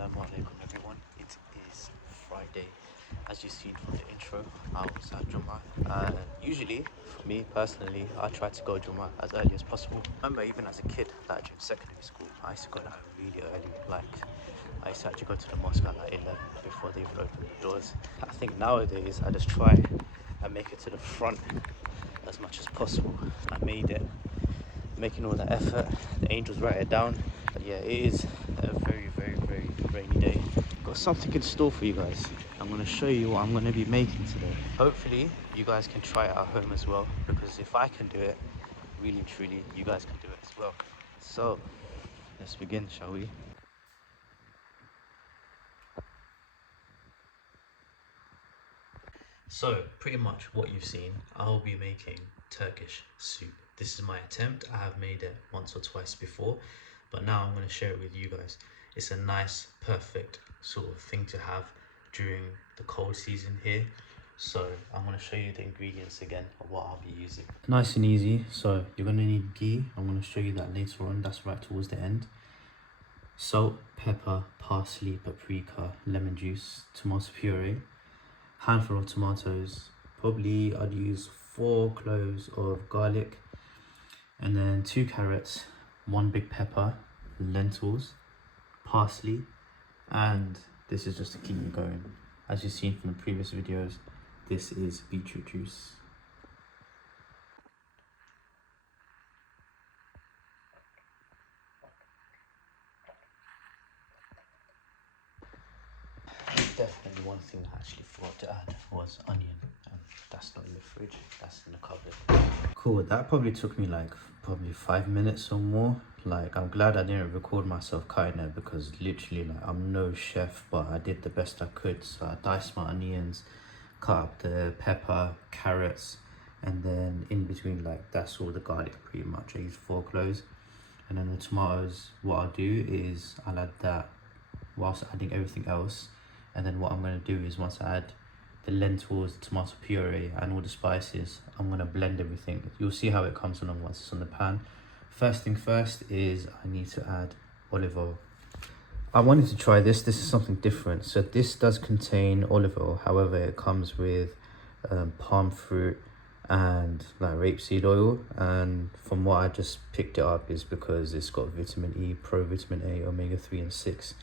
Assalamu alaikum everyone. It is Friday. As you've seen from the intro, I was at Jummah. Usually, for me personally, I try to go Jummah as early as possible. I remember even as a kid, like during secondary school, I used to go like really early. Like I used to actually go to the mosque at like 11 before they even opened the doors. I think nowadays I just try and make it to the front as much as possible. I made it, making all the effort. The angels write it down. But yeah, it is a very rainy day. Got something in store for you guys. I'm going to show you what I'm going to be making today. Hopefully you guys can try it at home as well, because if I can do it, really truly you guys can do it as well. So let's begin, shall we? So pretty much what you've seen, I'll be making Turkish soup. This is my attempt. I have made it once or twice before, but now I'm going to share it with you guys. It's a nice, perfect sort of thing to have during the cold season here. So I'm going to show you the ingredients again of what I'll be using. Nice and easy. So you're going to need ghee. I'm going to show you that later on. That's right towards the end. Salt, pepper, parsley, paprika, lemon juice, tomato puree, handful of tomatoes. Probably I'd use 4 cloves of garlic, and then 2 carrots, 1 big pepper, lentils, parsley, and this is just to keep me going. As you've seen from the previous videos, this is beetroot juice. Definitely one thing I actually forgot to add was onion, and that's not in the fridge, that's in the cupboard. Cool, that probably took me like 5 minutes or more. Like, I'm glad I didn't record myself cutting it, because literally, like, I'm no chef, but I did the best I could. So I diced my onions, cut up the pepper, carrots, and then in between, like, that's all the garlic pretty much. I used 4 cloves. And then the tomatoes, what I'll do is I'll add that whilst adding everything else. And then what I'm going to do is, once I add the lentils, the tomato puree, and all the spices, I'm going to blend everything. You'll see how it comes along once it's on the pan. First thing first is I need to add olive oil. I wanted to try this. This is something different. So this does contain olive oil. However, it comes with palm fruit and like rapeseed oil. And from what I just picked it up is because it's got vitamin E, pro-vitamin A, omega-3 and 6.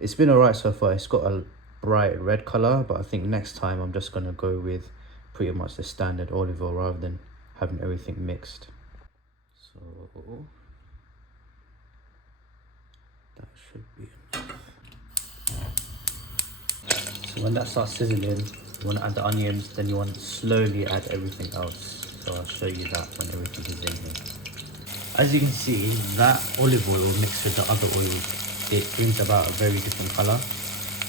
It's been alright so far. It's got a bright red color, but I think next time I'm just going to go with pretty much the standard olive oil rather than having everything mixed. So that should be enough. So when that starts sizzling, you want to add the onions, then you want to slowly add everything else. So I'll show you that when everything is in here. As you can see, that olive oil mixed with the other oil, it brings about a very different color.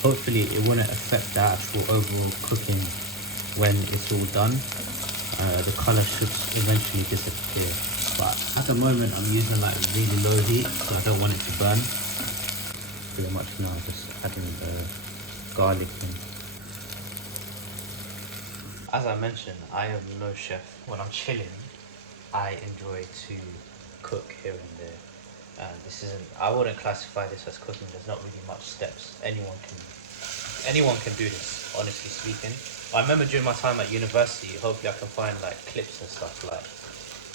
Hopefully it won't affect the actual overall cooking when it's all done. The color should eventually disappear, but at the moment I'm using like really low heat, so I don't want it to burn. Pretty much now just adding the garlic in. As I mentioned, I am no chef. When I'm chilling, I enjoy to cook here and there. This isn't, I wouldn't classify this as cooking. There's not really much steps. Anyone can do this, honestly speaking. I remember during my time at university, hopefully I can find like clips and stuff, like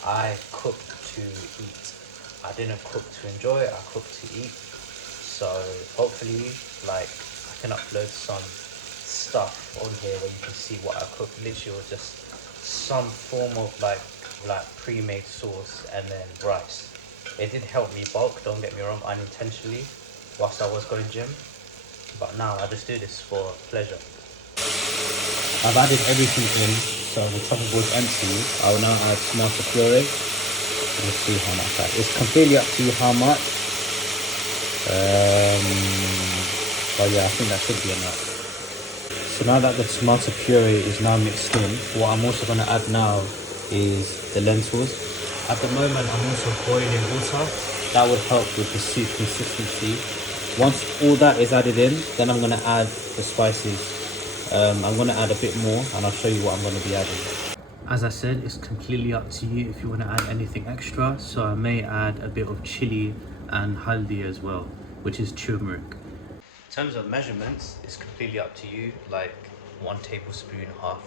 I cooked to eat. I didn't cook to enjoy, I cooked to eat. So hopefully like I can upload some stuff on here where you can see what I cooked. Literally it was just some form of like pre-made sauce and then rice. It did help me bulk, don't get me wrong, unintentionally, whilst I was going gym. But now I just do this for pleasure. I've added everything in, so the chopping board's empty. I will now add tomato puree. Let's see how much that is. It's completely up to you how much. But yeah, I think that should be enough. So now that the tomato puree is now mixed in, what I'm also going to add now is the lentils. At the moment, I'm also boiling water. That would help with the soup consistency. Once all that is added in, then I'm going to add the spices. I'm going to add a bit more, and I'll show you what I'm going to be adding. As I said, it's completely up to you if you want to add anything extra. So I may add a bit of chili and haldi as well, which is turmeric. In terms of measurements, it's completely up to you. Like 1 tablespoon, half,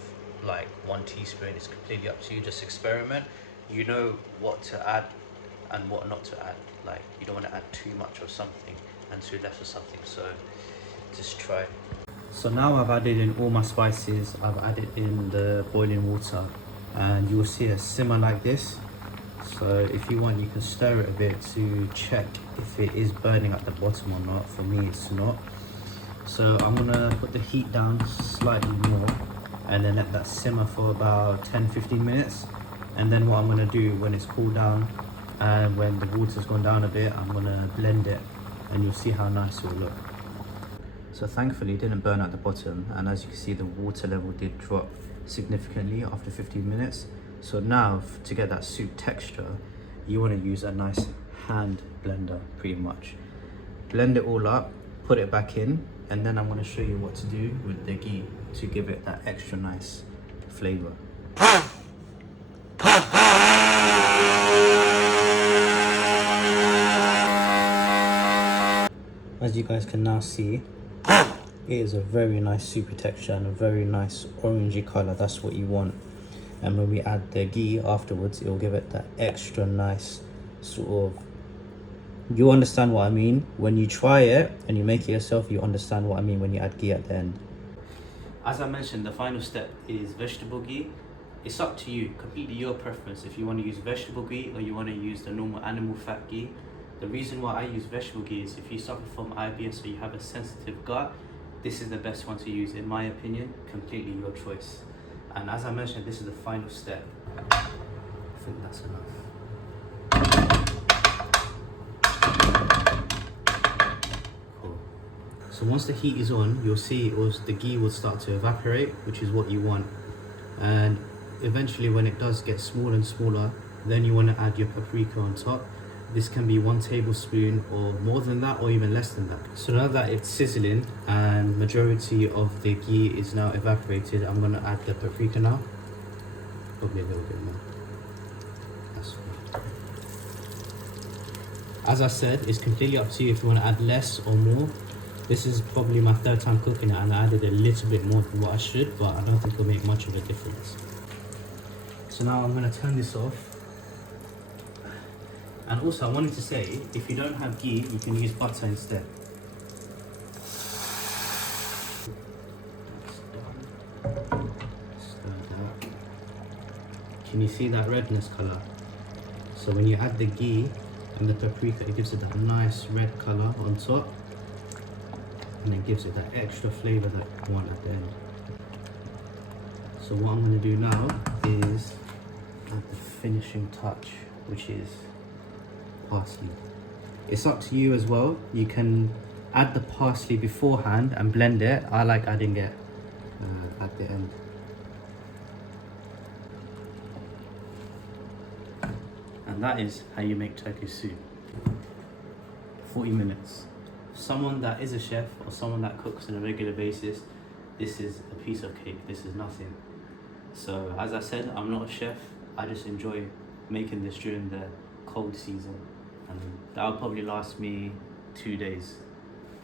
like 1 teaspoon, it's completely up to you. Just experiment. You know what to add and what not to add. Like you don't want to add too much of something and too less of something. So just try. So now I've added in all my spices. I've added in the boiling water, and you will see a simmer like this. So if you want, you can stir it a bit to check if it is burning at the bottom or not. For me, it's not. So I'm gonna put the heat down slightly more and then let that simmer for about 10-15 minutes. And then what I'm gonna do when it's cooled down and when the water's gone down a bit, I'm gonna blend it and you'll see how nice it will look. So thankfully it didn't burn at the bottom, and as you can see the water level did drop significantly after 15 minutes. So now to get that soup texture, you want to use a nice hand blender pretty much. Blend it all up, put it back in, and then I'm going to show you what to do with the ghee to give it that extra nice flavor. As you guys can now see, it is a very nice soupy texture and a very nice orangey color. That's what you want. And when we add the ghee afterwards, it will give it that extra nice sort of, you understand what I mean. When you try it and you make it yourself, you understand what I mean when you add ghee at the end. As I mentioned, the final step is vegetable ghee. It's up to you, completely your preference, if you want to use vegetable ghee or you want to use the normal animal fat ghee. The reason why I use vegetable ghee is if you suffer from IBS or you have a sensitive gut, this is the best one to use in my opinion. Completely your choice. And as I mentioned, this is the final step. I think that's enough. Cool. So once the heat is on, you'll see the ghee will start to evaporate, which is what you want. And eventually when it does get smaller and smaller, then you want to add your paprika on top. This can be 1 tablespoon or more than that, or even less than that. So now that it's sizzling and majority of the ghee is now evaporated, I'm gonna add the paprika now. Probably a little bit more. That's fine. As I said, it's completely up to you if you want to add less or more. This is probably my 3rd time cooking it, and I added a little bit more than what I should, but I don't think it'll make much of a difference. So now I'm gonna turn this off. And also I wanted to say, if you don't have ghee, you can use butter instead. Stir that. Can you see that redness color? So when you add the ghee and the paprika, it gives it that nice red color on top. And it gives it that extra flavor that you want at the end. So what I'm gonna do now is add the finishing touch, which is parsley. It's up to you as well. You can add the parsley beforehand and blend it. I like adding it at the end. And that is how you make Turkish soup. 40 minutes. Someone that is a chef or someone that cooks on a regular basis, this is a piece of cake. This is nothing. So as I said, I'm not a chef. I just enjoy making this during the cold season. And that'll probably last me 2 days.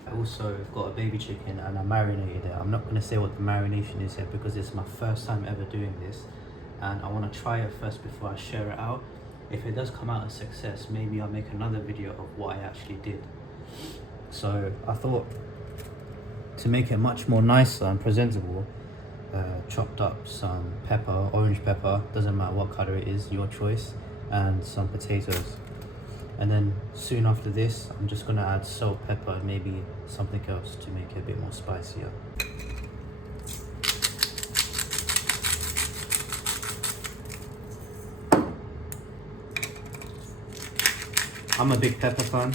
I also got a baby chicken and I marinated it. I'm not going to say what the marination is here because it's my first time ever doing this, and I want to try it first before I share it out. If it does come out a success, maybe I'll make another video of what I actually did. So I thought to make it much more nicer and presentable, chopped up some pepper, orange pepper, doesn't matter what color it is, your choice, and some potatoes. And then soon after this, I'm just gonna add salt, pepper, and maybe something else to make it a bit more spicier. I'm a big pepper fan,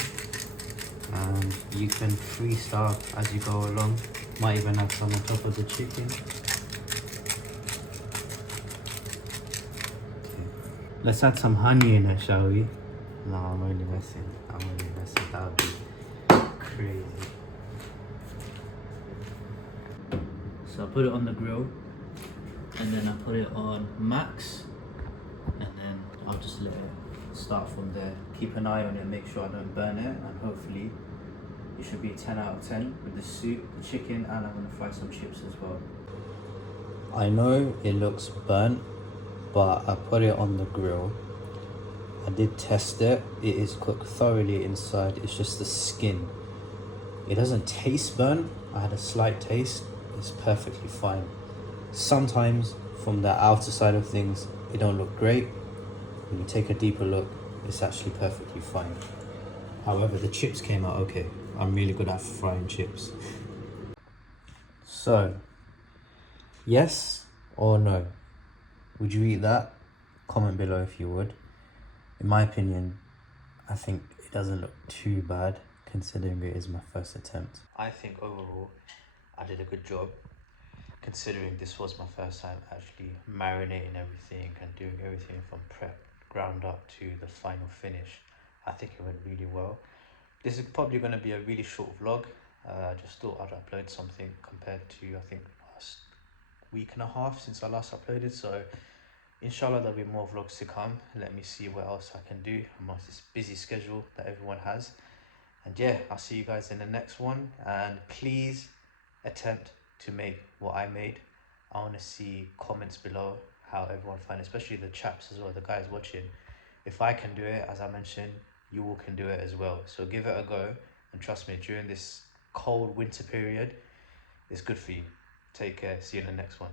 and you can freestyle as you go along. Might even add some on top of the chicken. Okay. Let's add some honey in it, shall we? No, I'm only messing. That would be crazy. So I put it on the grill, and then I put it on max, and then I'll just let it start from there. Keep an eye on it, make sure I don't burn it, and hopefully it should be a 10 out of 10 with the soup, the chicken, and I'm gonna fry some chips as well. I know it looks burnt, but I put it on the grill. I did test it. It is cooked thoroughly inside. It's just the skin. It doesn't taste burnt. I had a slight taste. It's perfectly fine. Sometimes from the outer side of things, it don't look great. When you take a deeper look, it's actually perfectly fine. However, the chips came out okay. I'm really good at frying chips. So, yes or no? Would you eat that? Comment below if you would. In my opinion, I think it doesn't look too bad considering it is my first attempt. I think overall, I did a good job considering this was my first time actually marinating everything and doing everything from prep, ground up to the final finish. I think it went really well. This is probably going to be a really short vlog. I just thought I'd upload something compared to, I think, last week and a half since I last uploaded. So inshallah there'll be more vlogs to come. Let me see what else I can do amongst this busy schedule that everyone has. And yeah, I'll see you guys in the next one. And please attempt to make what I made. I want to see comments below how everyone found it, especially the chaps as well, the guys watching. If I can do it, as I mentioned, you all can do it as well. So give it a go, and trust me, during this cold winter period, it's good for you. Take care. See you in the next one.